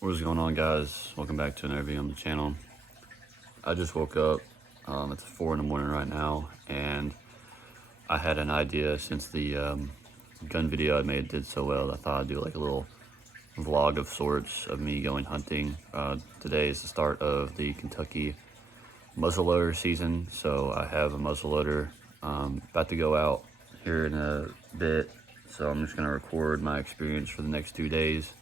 What is going on, guys? Welcome back to another video on the channel. I just woke up. It's 4 in the morning right now, and I had an idea since the gun video I made did so well. I thought I'd do like a little vlog of sorts of me going hunting. Today is the start of the Kentucky muzzleloader season, so I have a muzzleloader about to go out here in a bit. So I'm just going to record my experience for the next 2 days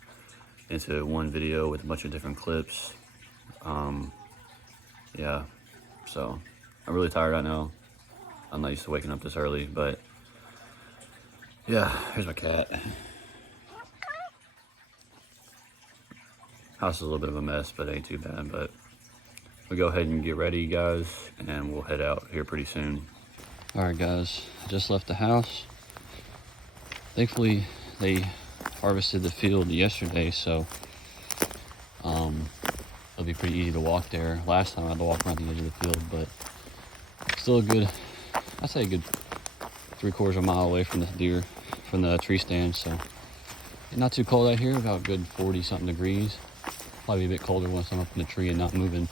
into one video with a bunch of different clips. Yeah, so I'm really tired right now. I'm not used to waking up this early, but yeah, here's my cat. House is a little bit of a mess, but it ain't too bad. But we'll go ahead and get ready, guys, and we'll head out here pretty soon. All right, guys, I just left the house. Thankfully, they harvested the field yesterday, so it'll be pretty easy to walk there. Last time I had to walk around the edge of the field, but still a good, I'd say a good 3/4 of a mile away from the tree stand. So not too cold out here, about good 40 something degrees. Probably a bit colder once I'm up in the tree and not moving.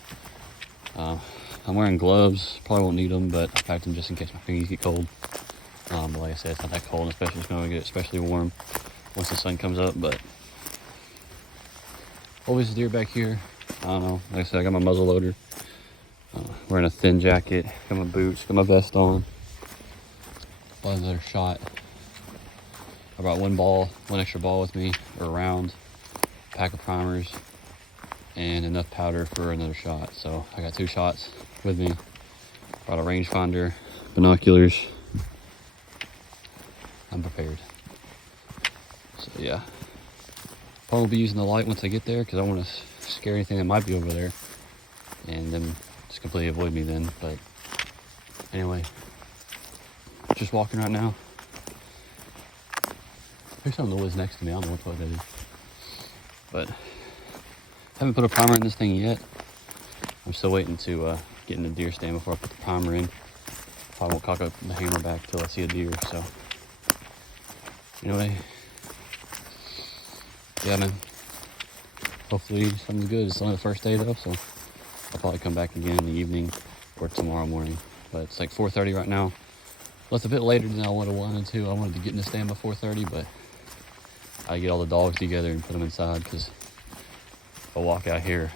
I'm wearing gloves, probably won't need them, but I packed them just in case my fingers get cold. But like I said, it's not that cold, especially it's going to get especially warm once the sun comes up. But always a deer back here. I don't know, like I said, I got my muzzle loader, wearing a thin jacket, got my boots, got my vest on. Bought another shot. I brought one extra ball with me, or a round, pack of primers, and enough powder for another shot. So I got 2 shots with me. Brought a rangefinder, binoculars. I'm prepared. So yeah, probably won't be using the light once I get there because I want to scare anything that might be over there and then just completely avoid me then. But anyway, just walking right now. There's something in the woods next to me. I don't know what that is, but haven't put a primer in this thing yet. I'm still waiting to get in the deer stand before I put the primer in. Probably won't cock up the hammer back till I see a deer. So anyway, yeah, man. Hopefully something's good. It's only the first day though, so I'll probably come back again in the evening or tomorrow morning. But it's like 4:30 right now. Left a bit later than I would have wanted to. I wanted to get in the stand by 4:30, but I get all the dogs together and put them inside because if I walk out here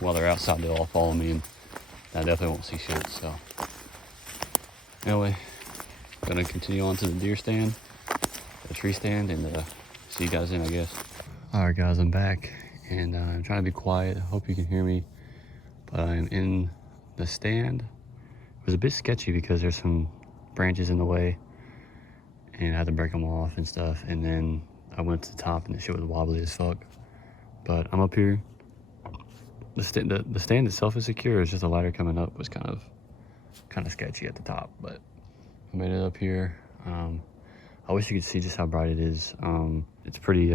while they're outside, they'll all follow me, and I definitely won't see shit. So anyway, gonna continue on to the deer stand, the tree stand, and see you guys in, I guess. All right, guys, I'm back, and I'm trying to be quiet. I hope you can hear me, but I'm in the stand. It was a bit sketchy because there's some branches in the way, and I had to break them off and stuff. And then I went to the top, and the shit was wobbly as fuck. But I'm up here. The stand itself is secure. It's just the ladder coming up was kind of sketchy at the top, but I made it up here. I wish you could see just how bright it is. It's pretty.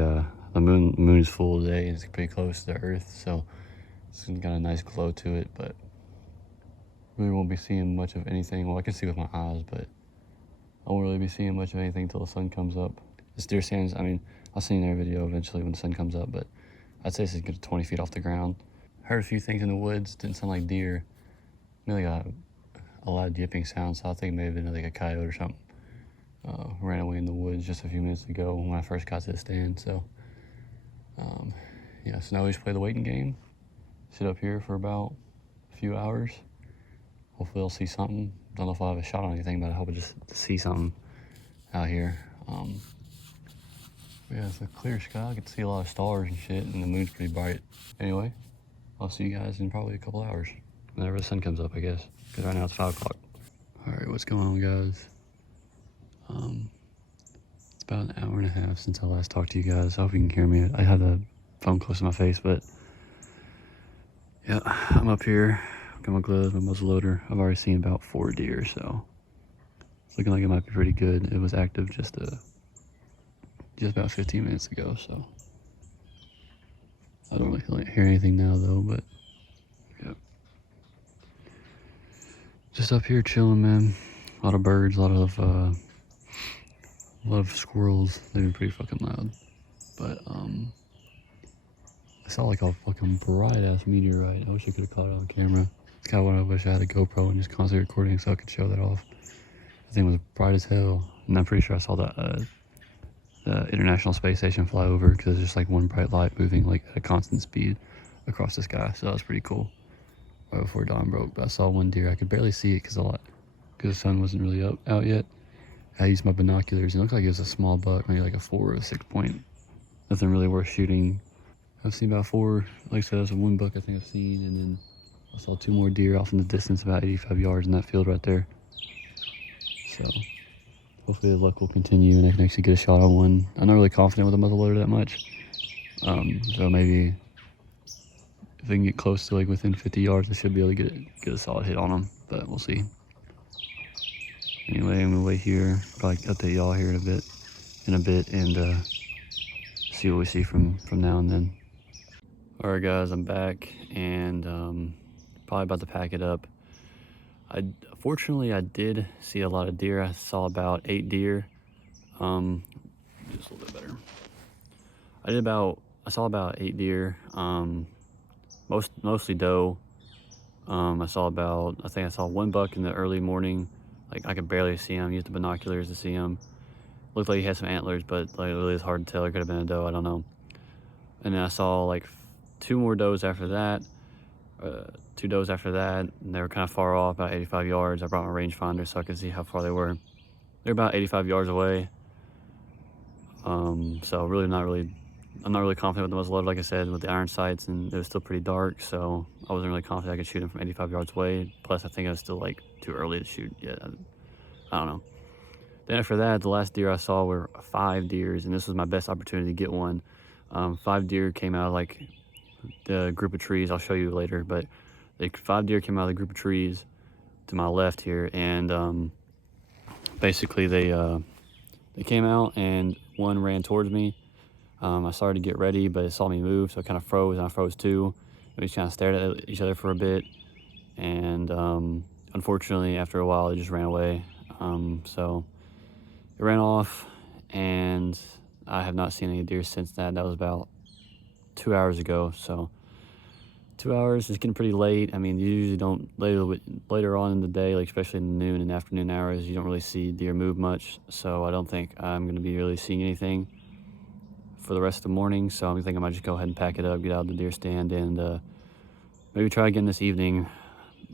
The moon is full today, and it's pretty close to the earth, so it's got a nice glow to it. But really won't be seeing much of anything. Well, I can see with my eyes, but I won't really be seeing much of anything until the sun comes up. This deer stands, I mean, I'll see in their video eventually when the sun comes up, but I'd say this is good 20 feet off the ground. Heard a few things in the woods, didn't sound like deer. Maybe got a lot of yipping sounds, so I think it may have been like a coyote or something. Ran away in the woods just a few minutes ago when I first got to the stand. So yeah, so now we just play the waiting game. Sit up here for about a few hours. Hopefully I'll see something. Don't know if I'll have a shot on anything, but I hope I just see something out here. Yeah, it's a clear sky. I can see a lot of stars and shit, and the moon's pretty bright. Anyway, I'll see you guys in probably a couple hours, whenever the sun comes up, I guess, because right now it's 5 o'clock. All right, what's going on, guys? It's about an hour and a half since I last talked to you guys. I hope you can hear me. I had the phone close to my face, but yeah, I'm up here. Got my gloves, my muzzle loader. I've already seen about 4 deer, so it's looking like it might be pretty good. It was active just about 15 minutes ago, so I don't really hear anything now though, but yeah. Just up here chilling, man. A lot of birds, a lot of squirrels. They've been pretty fucking loud. But saw like a fucking bright ass meteorite. I wish I could have caught it on camera. It's kind of what I wish I had a GoPro and just constantly recording so I could show that off. The thing was bright as hell, and I'm pretty sure I saw the International Space Station fly over because it's just like one bright light moving like at a constant speed across the sky. So that was pretty cool. Right before dawn broke, but I saw one deer. I could barely see it because the sun wasn't really out yet. I used my binoculars, and it looked like it was a small buck, maybe like a 4 or a 6 point. Nothing really worth shooting. I've seen about 4, like I said, that's one buck I think I've seen, and then I saw 2 more deer off in the distance, about 85 yards in that field right there. So hopefully the luck will continue and I can actually get a shot on one. I'm not really confident with a muzzleloader that much. So maybe if I can get close to like within 50 yards, I should be able to get a solid hit on them, but we'll see. Anyway, I'm gonna wait here, probably update y'all here in a bit, and see what we see from now and then. All right, guys, I'm back, and probably about to pack it up. Fortunately, I did see a lot of deer. I saw about 8 deer. Just a little bit better. I saw about 8 deer. Mostly doe. I think I saw 1 buck in the early morning. Like I could barely see him. Used the binoculars to see him. Looked like he had some antlers, but like really it's hard to tell. It could have been a doe. I don't know. And then I saw like 2 more does after that. 2 does after that, and they were kind of far off, about 85 yards. I brought my rangefinder so I could see how far they were. They're about 85 yards away. So I'm not really confident with the muzzleloader, like I said, with the iron sights, and it was still pretty dark, so I wasn't really confident I could shoot him from 85 yards away. Plus, I think it was still like too early to shoot yet. I don't know. Then after that, the last deer I saw were 5 deers, and this was my best opportunity to get one. 5 deer came out of like the group of trees. I'll show you later, but 5 deer came out of the group of trees to my left here, and basically they came out, and one ran towards me. I started to get ready, but it saw me move, so it kind of froze, and I froze too. We just kind of stared at each other for a bit, and unfortunately, after a while, it just ran away. So it ran off, and I have not seen any deer since that. That was about 2 hours ago, so 2 hours is getting pretty late. I mean, you usually don't, later on in the day, like especially in the noon and afternoon hours, you don't really see deer move much, so I don't think I'm going to be really seeing anything for the rest of the morning. So I think I might just go ahead and pack it up, get out of the deer stand, and maybe try again this evening.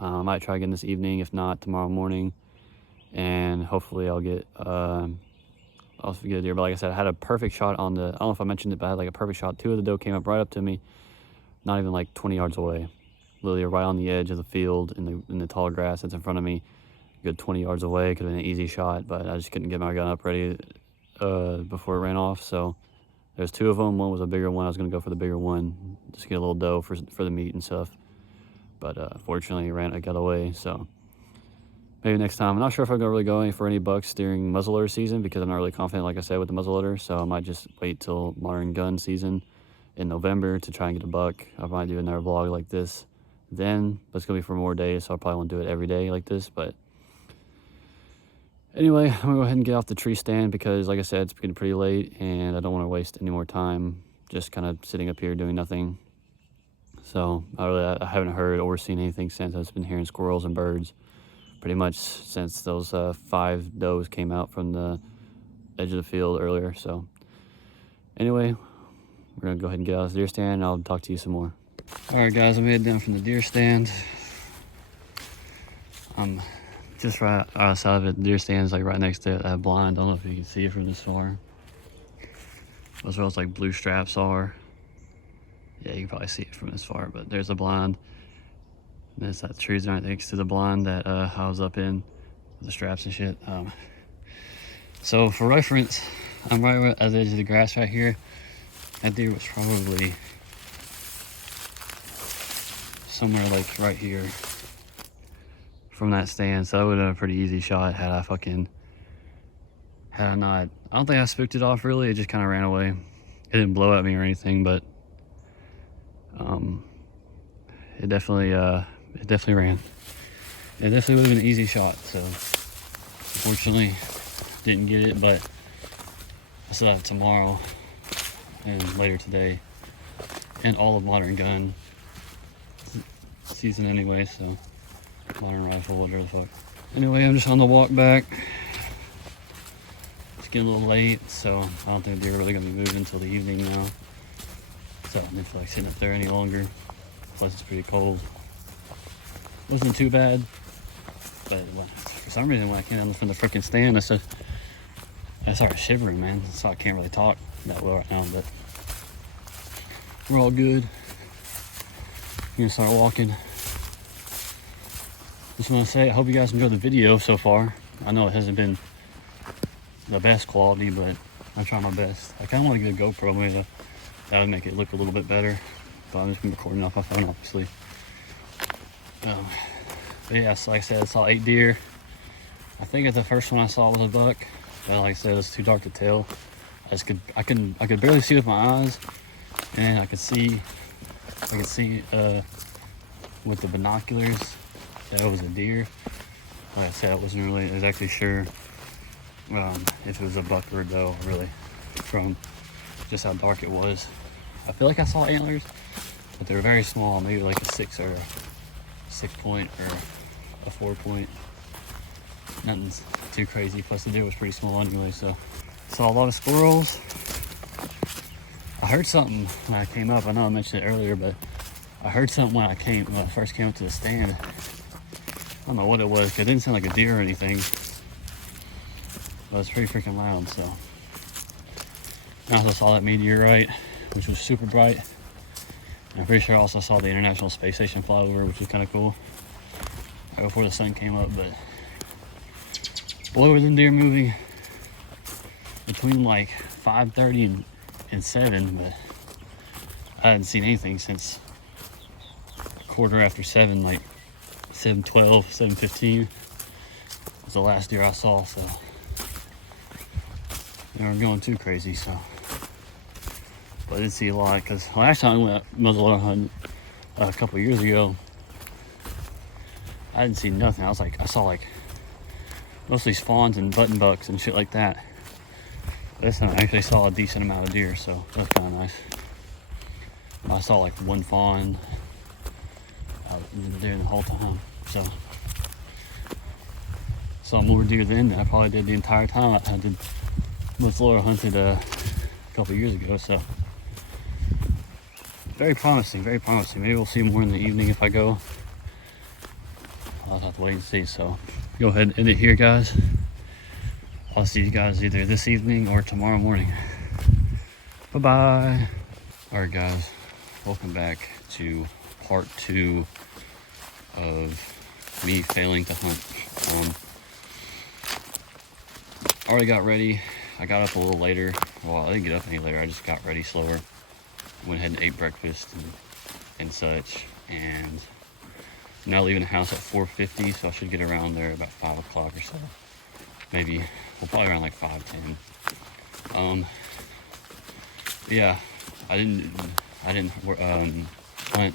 I might try again this evening, if not tomorrow morning, and hopefully I'll get a deer. But like I said, I had a perfect shot on I don't know if I mentioned it, but I had like a perfect shot. 2 of the doe came up right up to me, not even like 20 yards away, literally right on the edge of the field in the tall grass that's in front of me. Good 20 yards away. Could have been an easy shot, but I just couldn't get my gun up ready before it ran off. So there's 2 of them. One was a bigger one. I was gonna go for the bigger one, just get a little doe for the meat and stuff. But fortunately, it got away. So maybe next time. I'm not sure if I'm gonna really go for any bucks during muzzleloader season because I'm not really confident, like I said, with the muzzleloader. So I might just wait till modern gun season in November to try and get a buck. I might do another vlog like this then, but it's gonna be for more days, so I probably won't do it every day like this. But anyway, I'm gonna go ahead and get off the tree stand because, like I said, it's getting pretty late and I don't want to waste any more time just kind of sitting up here doing nothing. So I haven't heard or seen anything since. I've just been hearing squirrels and birds pretty much since those 5 does came out from the edge of the field earlier. So anyway, we're gonna go ahead and get out of the deer stand, and I'll talk to you some more. All right, guys, I'm heading down from the deer stand. I'm just right outside of it. The deer stand is like right next to that blind. I don't know if you can see it from this far. That's where those like blue straps are. Yeah, you can probably see it from this far, but there's a blind. And there's that trees right next to the blind that I was up in, the straps and shit. So for reference, I'm right at the edge of the grass right here. That deer was probably somewhere like right here from that stand. So that would have been a pretty easy shot had I not. I don't think I spooked it off really. It just kind of ran away. It didn't blow at me or anything, but it definitely ran. It definitely would have been an easy shot. So unfortunately didn't get it, but I still have tomorrow and later today and all of modern gun season anyway, so modern rifle, whatever the fuck. Anyway, I'm just on the walk back. It's getting a little late, so I don't think the deer are really gonna be moving until the evening now. So I don't feel like sitting up there any longer. Plus it's pretty cold. Wasn't too bad, but for some reason when I came down from the freaking stand, I started shivering, man. So I can't really talk that well right now, but we're all good. I'm gonna start walking. Just want to say, I hope you guys enjoyed the video so far. I know it hasn't been the best quality, but I'm trying my best. I kind of want to get a GoPro, maybe that would make it look a little bit better. But I'm just been recording off my phone, obviously. But yeah, so like I said, I saw 8 deer. I think the first one I saw was a buck. But like I said, it was too dark to tell. I could barely see with my eyes, and I could see with the binoculars that it was a deer. Like I said, I wasn't really exactly sure if it was a buck or a doe, really, from just how dark it was. I feel like I saw antlers, but they were very small, maybe like a 6 or 6 point or a 4 point. Nothing too crazy. Plus the deer was pretty small anyway, so saw a lot of squirrels. I heard something when I came up. I know I mentioned it earlier, but I heard something when I first came up to the stand. I don't know what it was, 'cause it didn't sound like a deer or anything. But it was pretty freaking loud, so. I also saw that meteorite, which was super bright. And I'm pretty sure I also saw the International Space Station fly over, which was kind of cool. Right before the sun came up, but boy, were them deer moving between like 5:30 and 7, but I hadn't seen anything since 7:15, like 7:12, 7:15 was the last deer I saw, so they weren't going too crazy, so. But I did see a lot, because last time I went muzzleloader hunting a couple years ago, I didn't see nothing. I saw like mostly fawns and button bucks and shit like that. This time I actually saw a decent amount of deer, so that's kind of nice. I saw like one fawn there the whole time, so saw more deer then than I probably did the entire time I did muzzleloader hunted a couple years ago. So very promising, very promising. Maybe we'll see more in the evening if I go. I'll have to wait and see. So go ahead and end it here, guys. I'll see you guys either this evening or tomorrow morning. Bye-bye. All right, guys, welcome back to part 2 of me failing to hunt. Already got ready. I got up a little later. Well, I didn't get up any later. I just got ready slower. Went ahead and ate breakfast and such. And now leaving the house at 4:50, so I should get around there about 5 o'clock or so. Maybe, well, probably around like 5:10. Yeah, I didn't hunt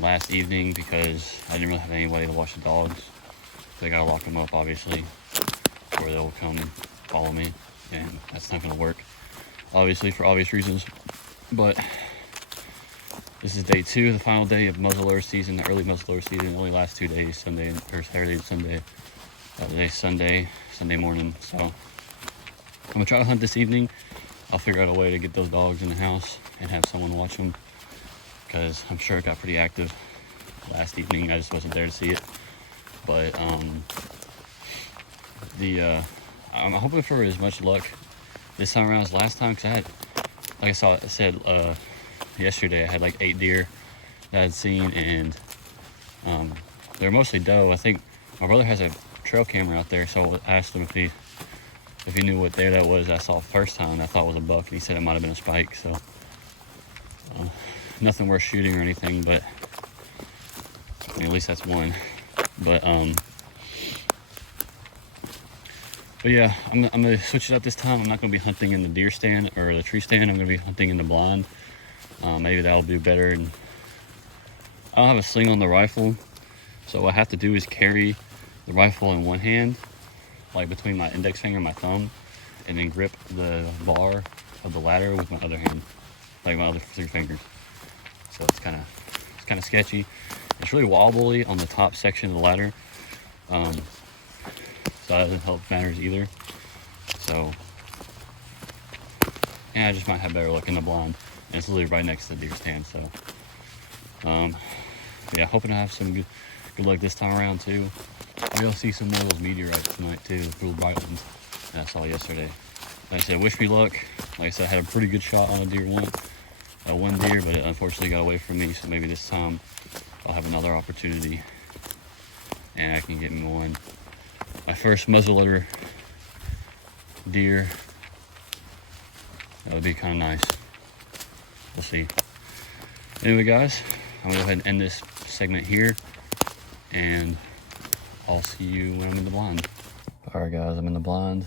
last evening because I didn't really have anybody to watch the dogs. So I gotta lock them up, obviously, or they'll come follow me, and that's not gonna work, obviously, for obvious reasons. But this is day 2, the final day of muzzleloader season, the early muzzleloader season. It only lasts 2 days, Sunday or Saturday and Sunday. Today's Sunday morning. So I'm gonna try to hunt this evening. I'll figure out a way to get those dogs in the house and have someone watch them, because I'm sure it got pretty active last evening. I just wasn't there to see it. But I'm hoping for as much luck this time around as last time, because I had, like I said yesterday, I had like 8 deer that I'd seen, and they're mostly doe. I think my brother has a trail camera out there, so I asked him if he knew what deer that was I saw the first time. I thought it was a buck, and he said it might have been a spike. So nothing worth shooting or anything, but I mean, at least that's one. But yeah, I'm gonna switch it up this time. I'm not gonna be hunting in the deer stand or the tree stand. I'm gonna be hunting in the blind. Maybe that'll do better. And I don't have a sling on the rifle, so what I have to do is carry the rifle in one hand, like between my index finger and my thumb, and then grip the bar of the ladder with my other hand. like my other 3 fingers. So it's kind of sketchy. It's really wobbly on the top section of the ladder. So that doesn't help matters either. So, yeah, I just might have better luck in the blind. And it's literally right next to the deer stand, so. Yeah, hoping to have some good luck this time around too. Maybe I'll see some more of those meteorites tonight too, the cool bright ones that I saw yesterday. Like I said, wish me luck. Like I said, I had a pretty good shot on a deer one deer, but it unfortunately got away from me, so maybe this time I'll have another opportunity and I can get me one. My first muzzleloader deer. That would be kind of nice. We'll see. Anyway, guys, I'm gonna go ahead and end this segment here, and I'll see you when I'm in the blind. All right, guys, I'm in the blind.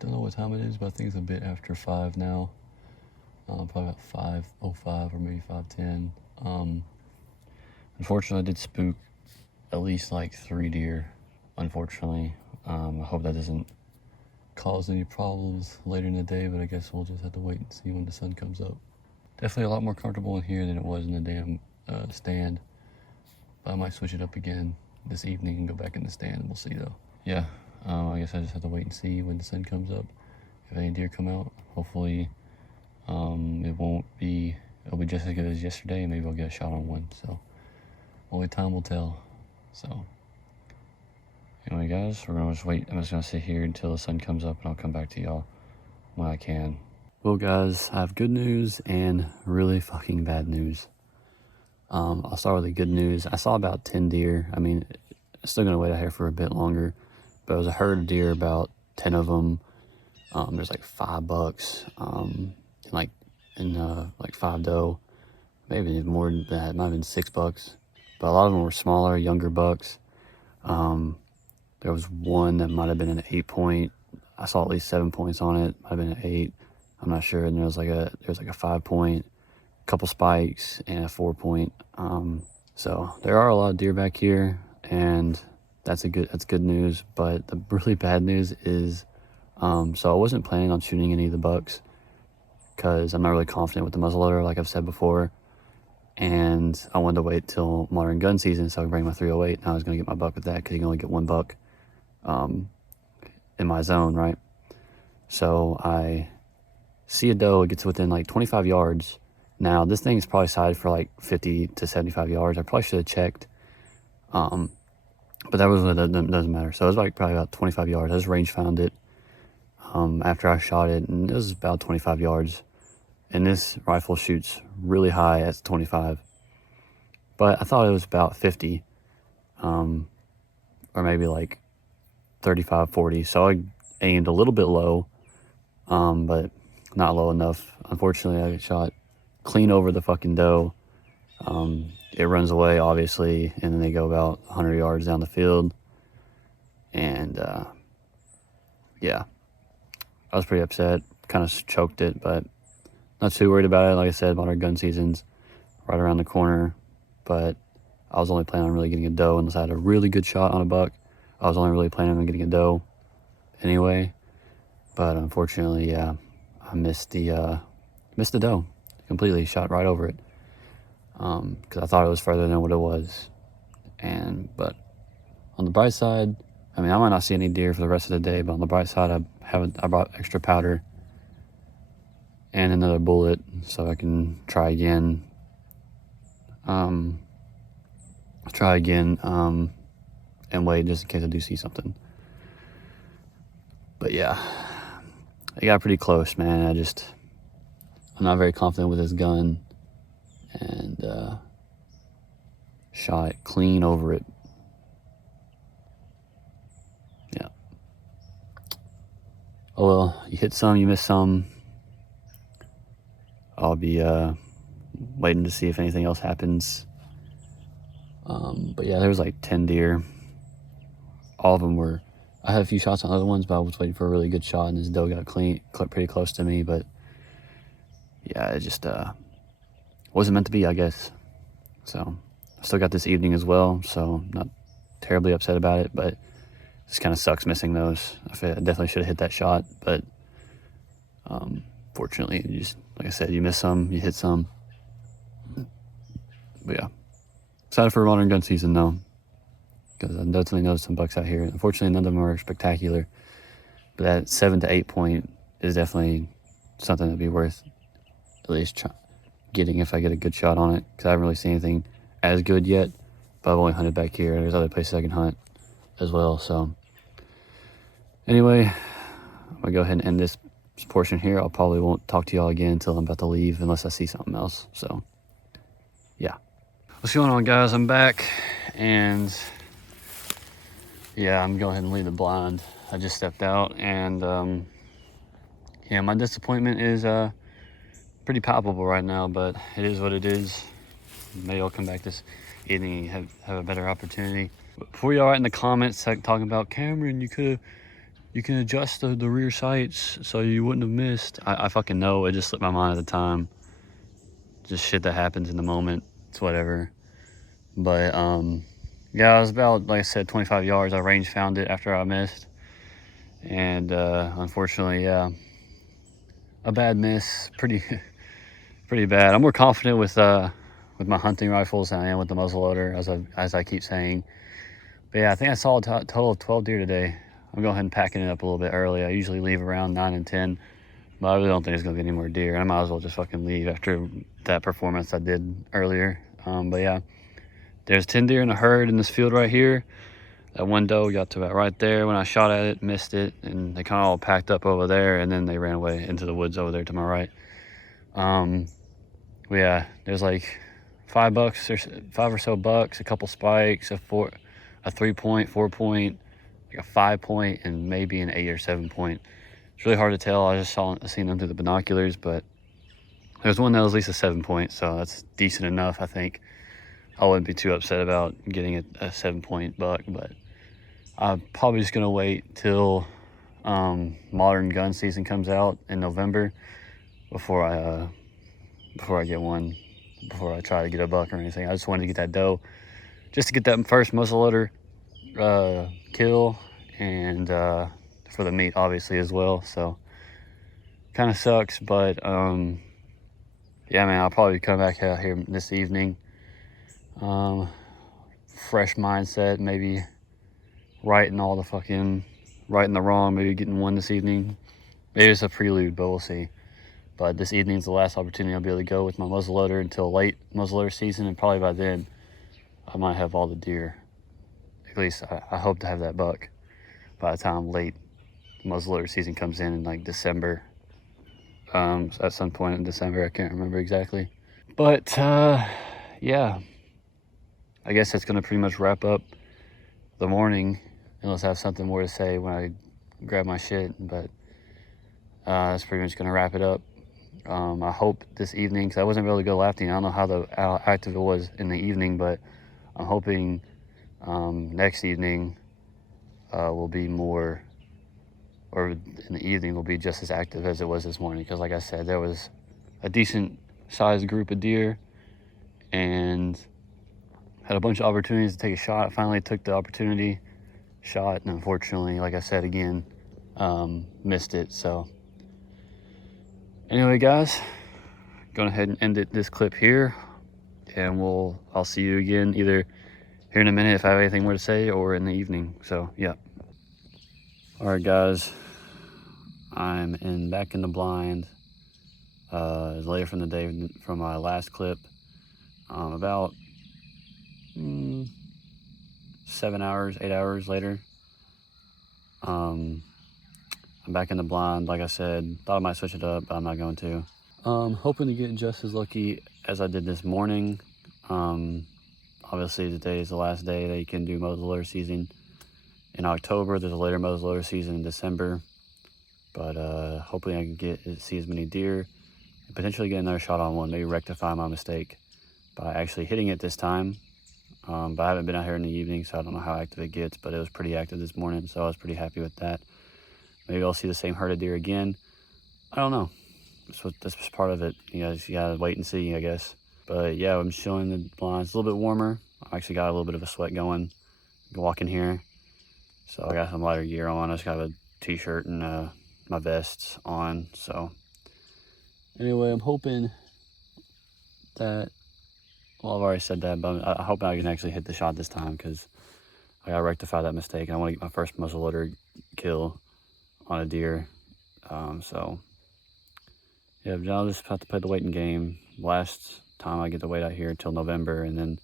Don't know what time it is, but I think it's a bit after 5 now. Probably about 5:05 or maybe 5:10. Unfortunately, I did spook at least like 3 deer, unfortunately. I hope that doesn't cause any problems later in the day, but I guess we'll just have to wait and see when the sun comes up. Definitely a lot more comfortable in here than it was in the damn stand. But I might switch it up again this evening and go back in the stand. We'll see though. Yeah, I guess I just have to wait and see when the sun comes up. If any deer come out, hopefully it'll be just as good as yesterday, and maybe I'll get a shot on one. So only time will tell. So anyway, guys, we're gonna just wait. I'm just gonna sit here until the sun comes up, and I'll come back to y'all when I can. Well, guys, I have good news and really fucking bad news. I'll start with the good news. I saw about 10 deer. I mean, I'm still gonna wait out here for a bit longer, but it was a herd of deer, about 10 of them. There's like 5 bucks, and like 5 doe, maybe more than that. It might have been 6 bucks, but a lot of them were smaller, younger bucks. There was one that might have been an 8 point. I saw at least 7 points on it. Might have been an 8. I'm not sure. And there was like a 5 point, couple spikes, and a 4 point. So there are a lot of deer back here, and that's good news. But the really bad news is, so I wasn't planning on shooting any of the bucks because I'm not really confident with the muzzleloader, like I've said before. And I wanted to wait till modern gun season so I could bring my 308. And I was going to get my buck with that because you can only get 1 buck in my zone, right? So I see a doe, it gets within like 25 yards. Now, this thing is probably sighted for like 50 to 75 yards. I probably should have checked. But that doesn't matter. So it was like probably about 25 yards. I just range found it after I shot it, and it was about 25 yards. And this rifle shoots really high at 25. But I thought it was about 50, or maybe like 35, 40. So I aimed a little bit low, but not low enough. Unfortunately, I shot clean over the fucking doe. It runs away, obviously, and then they go about 100 yards down the field. And yeah, I was pretty upset. Kind of choked it, but not too worried about it. Like I said, modern gun season's right around the corner. But I was only planning on really getting a doe unless I had a really good shot on a buck. I was only really planning on getting a doe anyway. But unfortunately, yeah, I missed the doe completely. Shot right over it because I thought it was further than what it was. But on the bright side, I mean, I might not see any deer for the rest of the day, but on the bright side, I brought extra powder and another bullet so I can try again. And wait just in case I do see something. But yeah, it got pretty close, man. I'm not very confident with this gun, and shot clean over it. Yeah. Oh well, you hit some, you miss some. I'll be waiting to see if anything else happens. But yeah, there was like 10 deer. All of them were, I had a few shots on other ones, but I was waiting for a really good shot, and this doe got pretty close to me. But yeah, it just wasn't meant to be, I guess. So I still got this evening as well, so not terribly upset about it, but it just kind of sucks missing those. I definitely should have hit that shot, but fortunately, like I said, you miss some, you hit some. But yeah, excited for modern gun season though, because I definitely noticed some bucks out here. Unfortunately, none of them are spectacular, but that 7 to 8 point is definitely something that'd be worth at least getting if I get a good shot on it, because I haven't really seen anything as good yet, but I've only hunted back here. There's other places I can hunt as well. So anyway, I'm gonna go ahead and end this portion here. I'll probably won't talk to y'all again until I'm about to leave, unless I see something else. So yeah, what's going on, guys? I'm back, and yeah, I'm going ahead and leave the blind. I just stepped out, and yeah, my disappointment is pretty palpable right now, but it is what it is. Maybe I'll come back this evening and have a better opportunity. But before y'all write in the comments talking about, Cameron, you can adjust the rear sights so you wouldn't have missed. I fucking know. It just slipped my mind at the time. Just shit that happens in the moment. It's whatever. But yeah, I was about, like I said, 25 yards. I range found it after I missed. And unfortunately, yeah, a bad miss. Pretty bad. I'm more confident with my hunting rifles than I am with the muzzleloader, as I keep saying. But yeah, I think I saw a total of 12 deer today. I'm going ahead and packing it up a little bit early. I usually leave around 9 and 10, but I really don't think there's gonna be any more deer. I might as well just fucking leave after that performance I did earlier. But yeah, there's 10 deer in a herd in this field right here. That one doe got to about right there when I shot at it, missed it, and they kind of all packed up over there, and then they ran away into the woods over there to my right. But yeah, there's like 5 or so bucks, a couple spikes, a 3-point, 4-point, like a 5-point, and maybe an 8 or 7-point. It's really hard to tell. I just seen them through the binoculars, but there's one that was at least a 7-point, so that's decent enough. I think I wouldn't be too upset about getting a 7-point buck, but I'm probably just gonna wait till modern gun season comes out in November before I get one, before I try to get a buck or anything. I just wanted to get that doe, just to get that first muzzleloader kill, and for the meat obviously as well. So kind of sucks, but yeah, man, I'll probably come back out here this evening, fresh mindset, maybe right and the wrong, maybe getting one this evening. Maybe it's a prelude, but we'll see. But this evening's the last opportunity I'll be able to go with my muzzleloader until late muzzleloader season, and probably by then I might have all the deer. At least I hope to have that buck by the time late muzzleloader season comes in like December. At some point in December, I can't remember exactly. But yeah, I guess that's gonna pretty much wrap up the morning, unless I have something more to say when I grab my shit. But that's pretty much gonna wrap it up. I hope this evening, because I wasn't able to go lafting, I don't know how active it was in the evening, but I'm hoping next evening will be more, or in the evening will be just as active as it was this morning. Because like I said, there was a decent sized group of deer, and had a bunch of opportunities to take a shot. I finally took the opportunity, shot, and unfortunately, like I said again, missed it. So anyway, guys, going ahead and end this clip here, and I'll see you again either here in a minute if I have anything more to say, or in the evening. So yeah. All right, guys, I'm back in the blind. It's later from the day from my last clip. About 7 hours, 8 hours later. I'm back in the blind. Like I said, thought I might switch it up, but I'm not going to. Hoping to get just as lucky as I did this morning. Obviously today is the last day that you can do muzzleloader season in October. There's a later muzzleloader season in December, but hopefully I can see as many deer and potentially get another shot on one, maybe rectify my mistake by actually hitting it this time. But I haven't been out here in the evening, so I don't know how active it gets, but it was pretty active this morning, so I was pretty happy with that. Maybe I'll see the same herd of deer again. I don't know. That's just part of it. You gotta wait and see, I guess. But yeah, I'm showing the blinds. It's a little bit warmer. I actually got a little bit of a sweat going walking here. So I got some lighter gear on. I just got a t-shirt and my vests on. So Anyway, I'm hoping that, well, I've already said that, but I hope I can actually hit the shot this time because I gotta rectify that mistake. And I want to get my first muzzleloader kill on a deer. So yeah, I'll just have to play the waiting game. Last time I get to wait out here till November, and then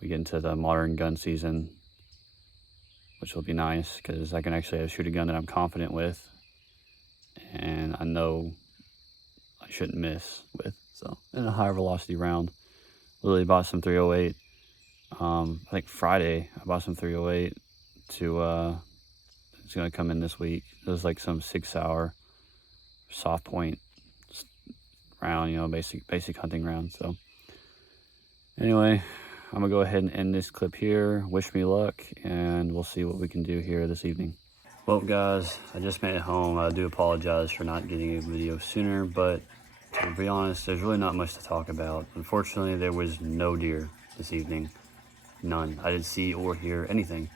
we get into the modern gun season, which will be nice because I can actually shoot a gun that I'm confident with, and I know I shouldn't miss with. So, and a higher velocity round. Literally bought some 308. I think Friday I bought some 308 to it's gonna come in this week. It was like some 6-hour soft point round, you know, basic hunting round. So anyway, I'm gonna go ahead and end this clip here. Wish me luck, and we'll see what we can do here this evening. Well, guys, I just made it home. I do apologize for not getting a video sooner, but to be honest, there's really not much to talk about. Unfortunately, there was no deer this evening. None. I didn't see or hear anything.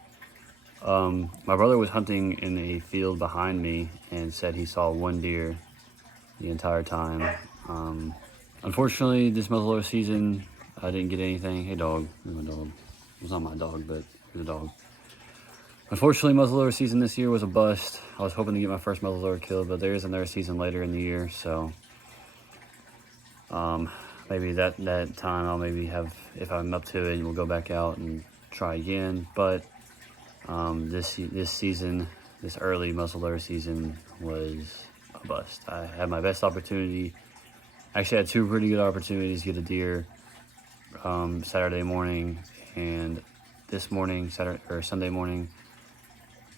My brother was hunting in a field behind me and said he saw one deer the entire time. Unfortunately, this muzzleloader season, I didn't get anything. Hey, dog. Here's my dog. It's not my dog, but here's a dog. Unfortunately, muzzleloader season this year was a bust. I was hoping to get my first muzzleloader kill, but there is another season later in the year, so maybe that time I'll maybe have, if I'm up to it, we'll go back out and try again. But this season, this early muzzleloader season was a bust. I had my best opportunity. Actually, I had two pretty good opportunities to get a deer Saturday morning and this morning, Sunday morning.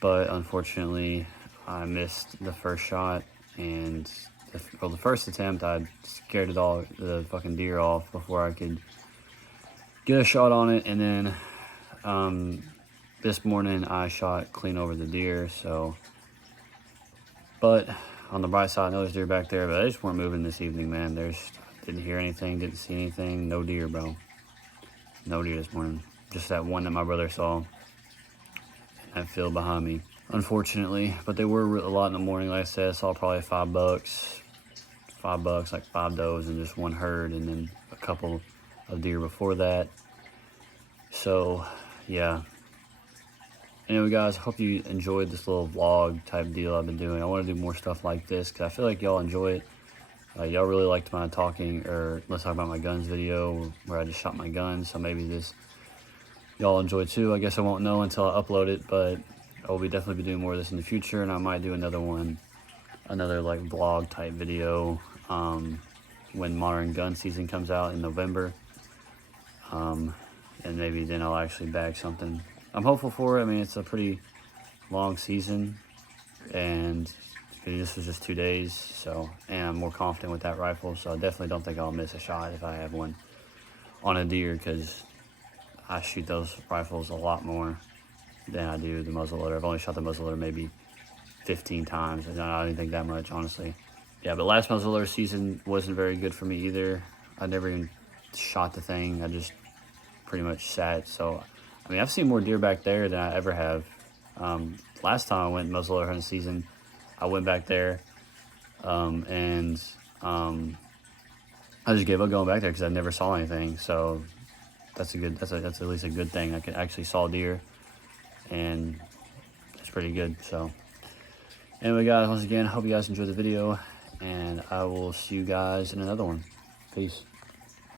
But unfortunately, I missed the first shot, and the first attempt, I scared the fucking deer off before I could get a shot on it. And then this morning, I shot clean over the deer. So, but on the bright side, I know there's deer back there, but they just weren't moving this evening, man. Didn't hear anything, didn't see anything. No deer, bro. No deer this morning. Just that one that my brother saw. That field behind me, unfortunately. But they were a lot in the morning. Like I said, I saw probably $5, like 5 does and just one herd, and then a couple of deer before that. So yeah. Anyway, guys, hope you enjoyed this little vlog type deal I've been doing. I want to do more stuff like this because I feel like y'all enjoy it. Y'all really liked my talking, or let's talk about my guns video where I just shot my guns. So maybe this y'all enjoy too. I guess I won't know until I upload it, but I will definitely be doing more of this in the future, and I might do another like vlog type video when modern gun season comes out in November, and maybe then I'll actually bag something. I'm hopeful for it. I mean, it's a pretty long season, and this was just 2 days, so, and I'm more confident with that rifle, so I definitely don't think I'll miss a shot if I have one on a deer, because I shoot those rifles a lot more than I do the muzzleloader. I've only shot the muzzleloader maybe 15 times. I don't even think that much, honestly. Yeah, but last muzzleloader season wasn't very good for me either. I never even shot the thing. I just pretty much sat. So, I mean, I've seen more deer back there than I ever have. Last time I went muzzleloader hunting season, I went back there, and I just gave up going back there because I never saw anything. So that's at least a good thing. I actually saw deer, and it's pretty good. So anyway, guys, once again, I hope you guys enjoyed the video, and I will see you guys in another one. Peace.